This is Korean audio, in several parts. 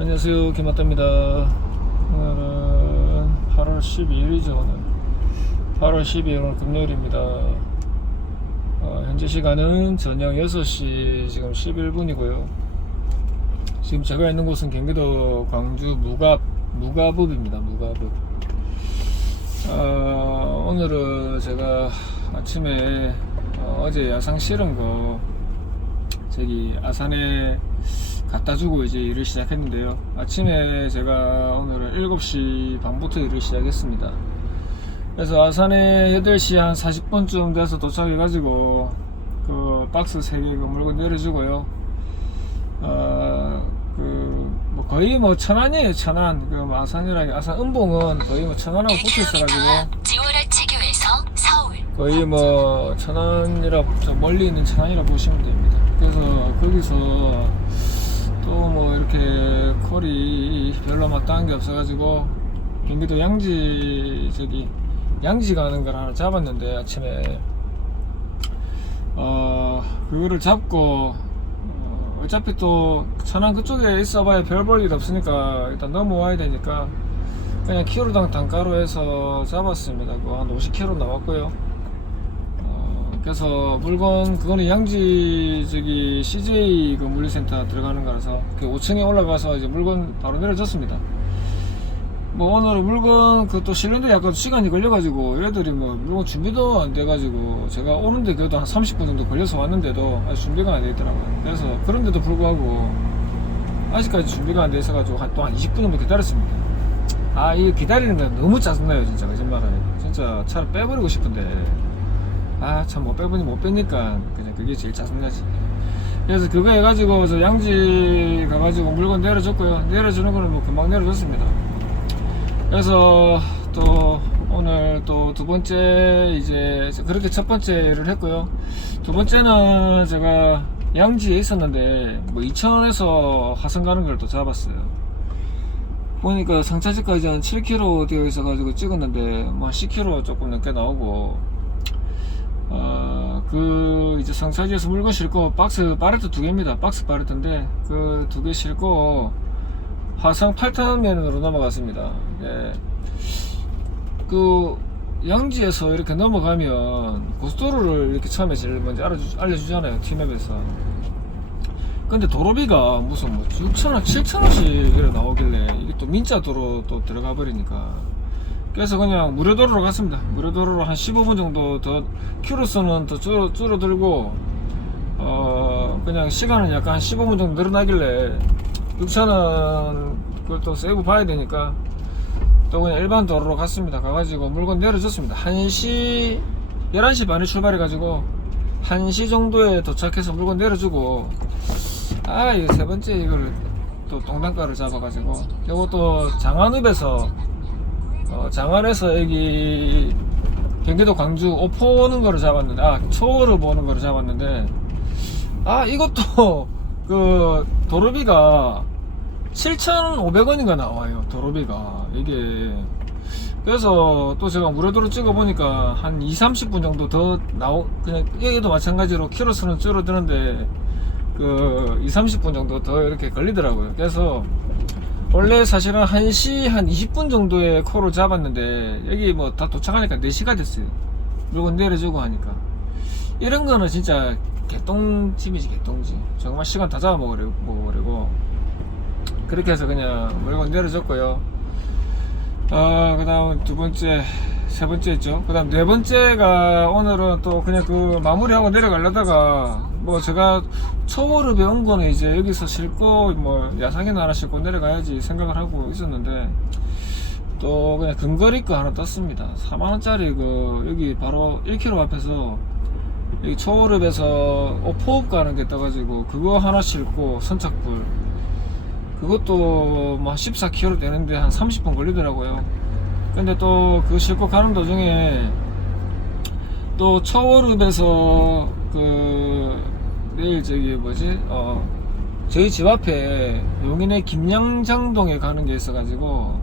안녕하세요. 김학대입니다. 오늘은 8월 12일이죠 오늘. 8월 12일 오늘 금요일입니다. 어, 현재 시간은 저녁 6시 지금 11분이고요. 지금 제가 있는 곳은 경기도 광주 무갑 무가읍입니다. 무가읍. 어, 오늘은 제가 아침에 어, 어제 야상 실은 거 저기 아산에 갖다 주고 이제 일을 시작했는데요. 아침에 제가 오늘은 7시 반부터 일을 시작했습니다. 그래서 아산에 8시 한 40분쯤 돼서 도착해가지고 그 박스 3개 그 물건 내려주고요. 어, 그, 뭐 거의 뭐 천안이에요, 천안. 그 뭐 아산이랑, 아산 은봉은 거의 뭐 천안하고 붙어 있어가지고. 거의 뭐 천안이라 저 멀리 있는 천안이라 보시면 됩니다. 그래서 거기서 또 뭐 이렇게 콜이 별로 마땅한 게 없어가지고 경기도 양지 저기 양지 가는 걸 하나 잡았는데 아침에 어 그거를 잡고 어, 어차피 또 천안 그쪽에 있어봐야 별 볼 일 없으니까 일단 넘어와야 되니까 그냥 키로당 단가로 해서 잡았습니다. 그거 한 50kg 나왔고요. 어, 그래서 물건 그거는 양지 저기 CJ 그 물류센터 들어가는 거라서 그 5층에 올라가서 이제 물건 바로 내려줬습니다. 뭐 오늘은 물건 그 또 실는데 약간 시간이 걸려가지고 얘들이 뭐 물건 준비도 안 돼가지고 제가 오는데 그래도 한 30분 정도 걸려서 왔는데도 아직 준비가 안 돼 있더라고요. 그래서 그런데도 불구하고 아직까지 준비가 안 돼 있어가지고 한또한 20분 정도 기다렸습니다. 아, 이 기다리는 게 너무 짜증나요, 진짜. 거짓말을. 진짜 차를 빼버리고 싶은데. 아, 참, 못 빼보니 못 빼니까. 그냥 그게 제일 짜증나지. 그래서 그거 해가지고, 저 양지 가가지고 물건 내려줬고요. 내려주는 거는 뭐 금방 내려줬습니다. 그래서 또 오늘 또 두 번째 이제 그렇게 첫 번째를 했고요. 두 번째는 제가 양지에 있었는데 뭐 이천원에서 화성 가는 걸 또 잡았어요. 보니까 상차지까지 한 7km 되어 있어가지고 찍었는데 뭐한 10km 조금 넘게 나오고 어 그 이제 상차지에서 물건 싣고 박스 파레트 두 개입니다. 박스 파레트인데 그 두 개 싣고 화성 8탄면으로 넘어갔습니다. 예. 그 양지에서 이렇게 넘어가면 고속도로를 이렇게 처음에 제일 먼저 알려주, 알려주잖아요 팀앱에서. 근데 도로비가 무슨 뭐 6천원, 7천원씩 이래 나오길래 이게 또 민자 도로 또 들어가 버리니까 그래서 그냥 무료도로로 갔습니다. 무료도로로 한 15분 정도 더 키로수는 더 줄어, 줄어들고 어 그냥 시간은 약간 한 15분 정도 늘어나길래 6천원 그걸 또 세이브 봐야 되니까 또 그냥 일반 도로로 갔습니다. 가가지고 물건 내려줬습니다. 1시 11시 반에 출발해가지고 1시 정도에 도착해서 물건 내려주고 아 이거 세 번째 이걸 또 동단가를 잡아가지고 이것도 장안읍에서 어, 장안에서 여기 경기도 광주 오포 오는 거를 잡았는데 아 초를 보는 거를 잡았는데 아 이것도 그 도로비가 7,500원인가 나와요 도로비가 이게 그래서 또 제가 무료도로 찍어보니까 한 2, 30분 정도 더 나오, 그냥 얘도 마찬가지로 키로수는 줄어드는데 그 2, 30분 정도 더 이렇게 걸리더라고요. 그래서 원래 사실은 1시 한 20분 정도의 코를 잡았는데 여기 뭐 다 도착하니까 4시가 됐어요. 물건 내려주고 하니까. 이런 거는 진짜 개똥짐이지, 개똥짐. 정말 시간 다 잡아먹으려고. 먹어버리고. 그렇게 해서 그냥 물건 내려줬고요. 어, 그 다음 두 번째, 세 번째 있죠. 그 다음 네 번째가 오늘은 또 그냥 그 마무리하고 내려가려다가 뭐 제가 초보를 배운 거는 이제 여기서 싣고 뭐 야상이나 하나 싣고 내려가야지 생각을 하고 있었는데 또 그냥 근거리 거 하나 떴습니다. 4만원짜리 그 여기 바로 1km 앞에서 여기 초월읍에서 오포읍 가는 게 떠가지고 그거 하나 싣고 선착불 그것도 뭐 14km 되는데 한 30분 걸리더라고요. 근데 또 그 싣고 가는 도중에 또 초월읍에서 그 내일 저기 뭐지 어 저희 집 앞에 용인의 김양장동에 가는 게 있어가지고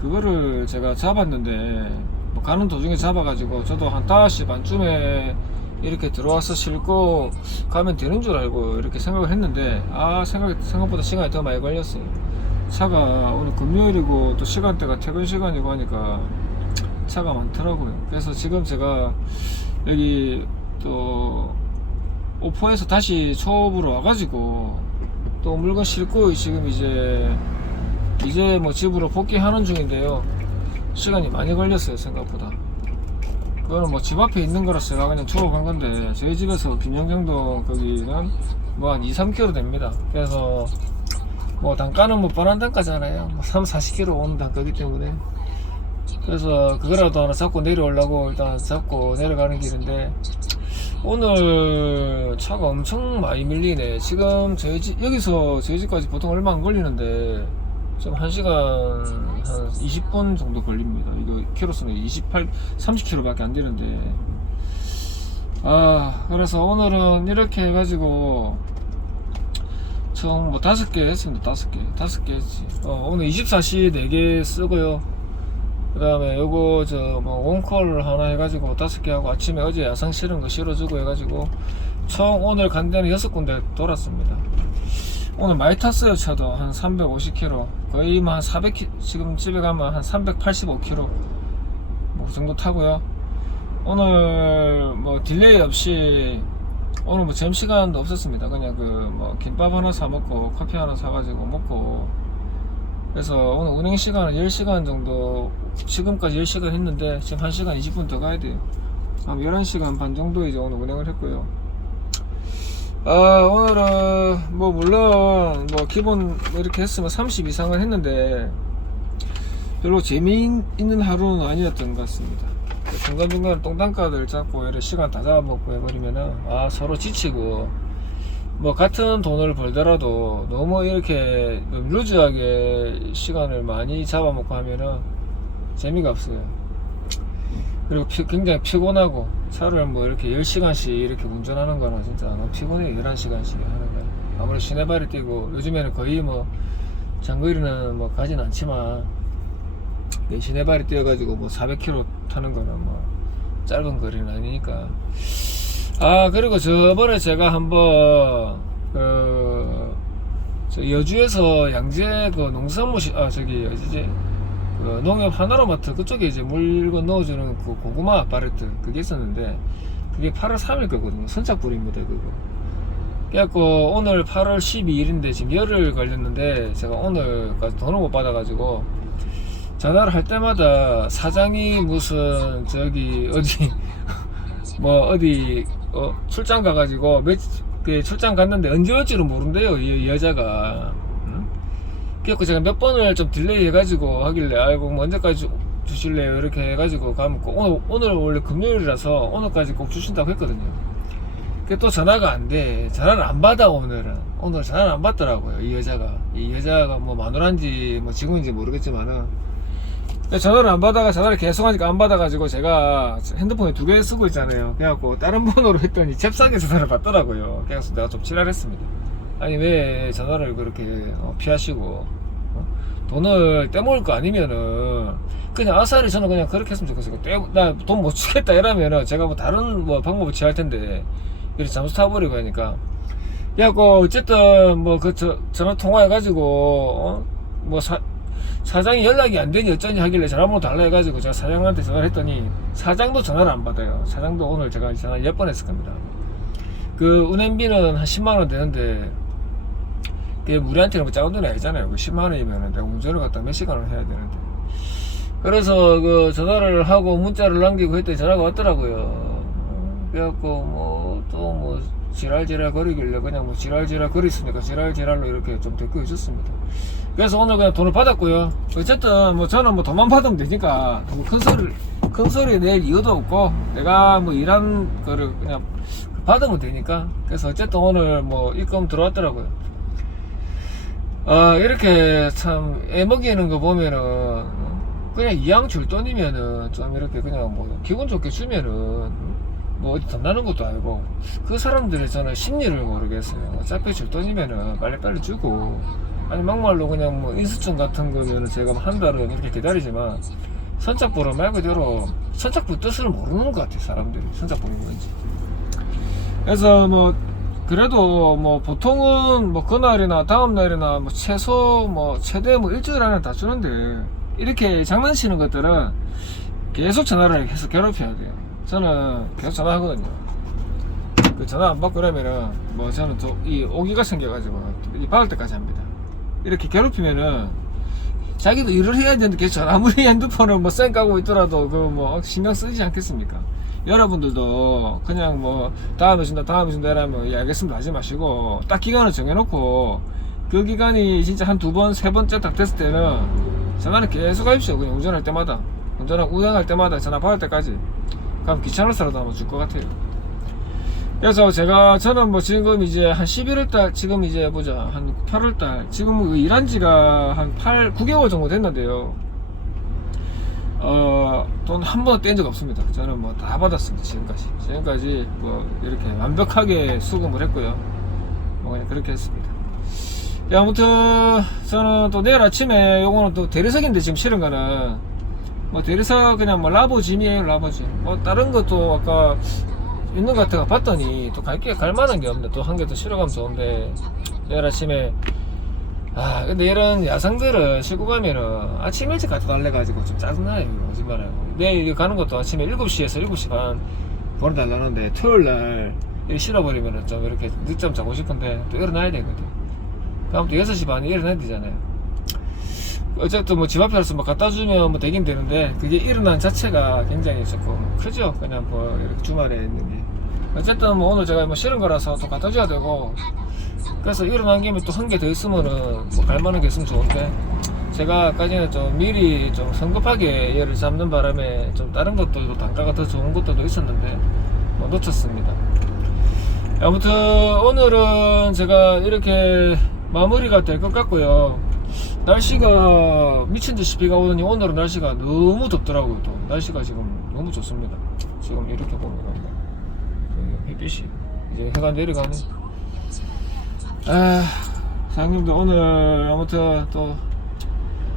그거를 제가 잡았는데 뭐 가는 도중에 잡아가지고 저도 한 5시 반쯤에 이렇게 들어와서 싣고 가면 되는 줄 알고 이렇게 생각을 했는데 아 생각 생각보다 시간이 더 많이 걸렸어요. 차가 오늘 금요일이고 또 시간대가 퇴근 시간이고 하니까 차가 많더라고요. 그래서 지금 제가 여기 또 오포에서 다시 초업으로 와가지고 또 물건 싣고 지금 이제 이제 뭐 집으로 복귀하는 중인데요. 시간이 많이 걸렸어요 생각보다. 그거는 뭐 집 앞에 있는 거라서 제가 그냥 간 건데 저희 집에서 김영정도 거기는 뭐 한 2, 3km 됩니다. 그래서 뭐 단가는 뭐 뻔한 단가잖아요. 뭐 3, 40km 오는 단가기 때문에 그래서 그거라도 하나 잡고 내려오려고 일단 잡고 내려가는 길인데 오늘 차가 엄청 많이 밀리네. 지금 저희 집 여기서 저희 집까지 보통 얼마 안 걸리는데 지금 1시간 한 20분 정도 걸립니다. 이거 키로수는 28, 30km밖에 안 되는데 아 그래서 오늘은 이렇게 해가지고 총 뭐 다섯 개 했습니다. 다섯 개, 다섯 개 했지. 어, 오늘 24시 4개 쓰고요. 그 다음에 요거 저 뭐 원콜 하나 해가지고 다섯 개 하고 아침에 어제 야상 실은 거 실어주고 해가지고 총 오늘 간 데는 여섯 군데 돌았습니다. 오늘 많이 탔어요 차도 한 350km 거의 뭐한 400km 지금 집에 가면 한 385km 뭐그 정도 타고요. 오늘 뭐 딜레이 없이 오늘 뭐 점심시간도 없었습니다. 그냥 그 뭐 김밥 하나 사 먹고 커피 하나 사가지고 먹고 그래서 오늘 운행 시간은 10시간 정도 지금까지 10시간 했는데 지금 1시간 20분 더 가야 돼요. 한 11시간 반 정도 이제 오늘 운행을 했고요. 아 오늘은 뭐 물론 뭐 기본 뭐 이렇게 했으면 30 이상은 했는데 별로 재미있는 하루는 아니었던 것 같습니다. 중간중간 똥단가들 잡고 이렇게 시간 다 잡아먹고 해버리면은 아 서로 지치고 뭐 같은 돈을 벌더라도 너무 이렇게 루즈하게 시간을 많이 잡아먹고 하면은 재미가 없어요. 그리고 피- 굉장히 피곤하고 차를 뭐 이렇게 10시간씩 이렇게 운전하는 거는 진짜 너무 피곤해요. 11시간씩 하는 거. 아무래도 시내발이 뛰고 요즘에는 거의 뭐 장거리는 뭐 가진 않지만 네, 시내발이 뛰어가지고 뭐 400km 타는 거는 뭐 짧은 거리는 아니니까. 아 그리고 저번에 제가 한번 그저 여주에서 양재 그 농산물 시, 아 저기 어디지? 그 농협 하나로마트 그쪽에 이제 물건 넣어주는 그 고구마 바레트 그게 있었는데 그게 8월 3일 거거든요. 선착불입니다 그거. 그래갖고 오늘 8월 12일인데 지금 열흘 걸렸는데 제가 오늘까지 돈을 못 받아가지고 전화를 할 때마다 사장이 무슨 저기 어디 뭐 어디 어 출장 가가지고 몇그 출장 갔는데 언제 올지를 모른대요 이 여자가 응? 그래갖고 제가 몇 번을 좀 딜레이 해가지고 하길래 아이고 뭐 언제까지 주- 주실래요 이렇게 해가지고 가면 꼭 오늘 오늘 원래 금요일이라서 오늘까지 꼭 주신다고 했거든요 그게 또 전화가 안 돼. 전화를 안 받아, 오늘은. 오늘 전화를 안 받더라고요, 이 여자가. 이 여자가 뭐 마누라인지 뭐 직원인지 모르겠지만은. 전화를 안 받아가 전화를 계속 하니까 안 받아가지고 제가 핸드폰에 두 개 쓰고 있잖아요. 그래갖고 다른 번호로 했더니 잽싸게 전화를 받더라고요. 그래서 내가 좀 지랄했습니다. 아니, 왜 전화를 그렇게 어, 피하시고, 어? 돈을 떼먹을 거 아니면은, 그냥 아싸리 저는 그냥 그렇게 했으면 좋겠어요. 나 돈 못 주겠다 이러면은 제가 뭐 다른 뭐 방법을 취할 텐데, 이렇게 잠수 타버리고 하니까. 그래갖고, 어쨌든, 뭐, 그, 저, 전화 통화해가지고, 어? 뭐, 사, 사장이 연락이 안 되니 어쩌니 하길래 전화번호 달라 해가지고 제가 사장한테 전화를 했더니, 사장도 전화를 안 받아요. 사장도 오늘 제가 전화 10번 했을 겁니다. 그, 운행비는 한 10만원 되는데, 그게 우리한테는 뭐 작은 돈이 아니잖아요. 그 10만원이면 내가 운전을 갖다 몇 시간을 해야 되는데. 그래서 그 전화를 하고 문자를 남기고 했더니 전화가 왔더라고요. 그래갖고 뭐 또뭐 지랄지랄 거리길래 그냥 뭐 지랄지랄 거리으니까 지랄지랄로 이렇게 좀 댓글 해줬습니다. 그래서 오늘 그냥 돈을 받았고요. 어쨌든 뭐 저는 뭐 돈만 받으면 되니까 너무 큰 소리 큰 소리 낼 이유도 없고 내가 뭐 일한 거를 그냥 받으면 되니까 그래서 어쨌든 오늘 뭐 입금 들어왔더라고요. 아 이렇게 참 애먹이는 거 보면은 그냥 이왕 줄 돈이면은 좀 이렇게 그냥 뭐 기분 좋게 주면은 뭐 어디 돈 나는 것도 아니고 그 사람들의 저는 심리를 모르겠어요. 어차피 줄 돈이면은 빨리빨리 주고. 아니 막말로 그냥 뭐 인수증 같은 거면은 제가 한 달은 이렇게 기다리지만 선착보로 말 그대로 선착보 뜻을 모르는 것 같아요 사람들이. 선착보는 뭔지. 그래서 뭐 그래도 뭐 보통은 뭐 그날이나 다음 날이나 뭐 최소 뭐 최대 뭐 일주일 안에 다 주는데 이렇게 장난치는 것들은 계속 전화를 해서 괴롭혀야 돼요. 저는 계속 전화하거든요. 그 전화 안 받고 그러면은 뭐 저는 또이 오기가 생겨가지고 이 받을 때까지 합니다. 이렇게 괴롭히면은 자기도 일을 해야 되는데 계속 아무리 핸드폰을 뭐 쌩 까고 있더라도 그 뭐 신경 쓰지 않겠습니까? 여러분들도 그냥 뭐 다음에 준다 다음에 준다 이러면 예 알겠습니다 하지 마시고 딱 기간을 정해놓고 그 기간이 진짜 한 두 번 세 번째 딱 됐을 때는 전화를 계속 하십시오 그냥 운전할 때마다 운전하고 운행할 때마다 전화 받을 때까지 그럼 귀찮아서라도 아마 줄 것 같아요 그래서 제가 저는 뭐 지금 이제 한 11월 달 지금 이제 보자 한 8월 달 지금 일한 지가 한 8, 9개월 정도 됐는데요 어, 돈 한 번도 뗀 적 없습니다. 저는 뭐 다 받았습니다. 지금까지. 지금까지 뭐 이렇게 완벽하게 수금을 했고요. 뭐 그냥 그렇게 했습니다. 예, 아무튼 저는 또 내일 아침에 요거는 또 대리석인데 지금 실은 거는 뭐 대리석 그냥 뭐 라보짐이에요 라보짐. 뭐 다른 것도 아까 있는 것 같아가 봤더니 또 갈 게 갈 만한 게 없네. 또 한 개 더 실어가면 좋은데. 내일 아침에. 아 근데 이런 야상들을 싣고 가면은 아침 일찍 갖다 달래가지고 좀 짜증나요 거짓말하고. 내일 가는 것도 아침에 7시에서 7시 반 보내달라는데 토요일날 실어버리면은 좀 이렇게 늦잠 자고 싶은데 또 일어나야 되거든. 그럼 또 6시 반에 일어나야 되잖아요 어쨌든 뭐 집 앞에서 뭐 갖다 주면 뭐 되긴 되는데 그게 일어난 자체가 굉장히 조금 크죠 그냥 뭐 이렇게 주말에 있는 게 어쨌든 뭐 오늘 제가 뭐 싫은 거라서 또 갖다 줘야 되고 그래서 일어난 김에 또 한 개 더 있으면은 뭐 갈만한 게 있으면 좋은데 제가 아까 전에 좀 미리 좀 성급하게 얘를 잡는 바람에 좀 다른 것들도 단가가 더 좋은 것들도 있었는데 뭐 놓쳤습니다. 아무튼 오늘은 제가 이렇게 마무리가 될 것 같고요. 날씨가 미친 듯이 비가 오더니 오늘은 날씨가 너무 덥더라고요. 또 날씨가 지금 너무 좋습니다. 지금 이렇게 보면 햇빛이 이제 해가 내려가네. 아, 사장님도 오늘 아무튼 또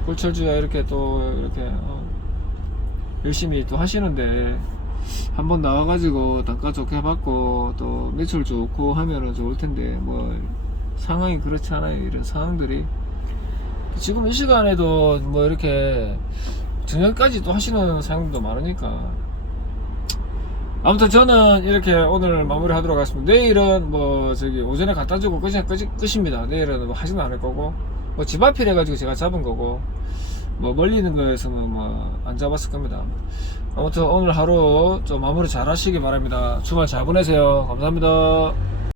꿀철주야 이렇게 또 이렇게 어, 열심히 또 하시는데 한번 나와가지고 단가 좋게 받고 또 매출 좋고 하면은 좋을 텐데 뭐 상황이 그렇지 않아요 이런 상황들이 지금 이 시간에도 뭐 이렇게 저녁까지 또 하시는 사장님도 많으니까 아무튼 저는 이렇게 오늘 마무리 하도록 하겠습니다. 내일은 뭐 저기 오전에 갖다 주고 끝이, 끝이, 끝입니다. 내일은 뭐 하지는 않을 거고 뭐 집 앞이래 가지고 제가 잡은 거고 뭐 멀리 있는 거에서는 뭐 안 잡았을 겁니다. 아무튼 오늘 하루 좀 마무리 잘 하시기 바랍니다. 주말 잘 보내세요. 감사합니다.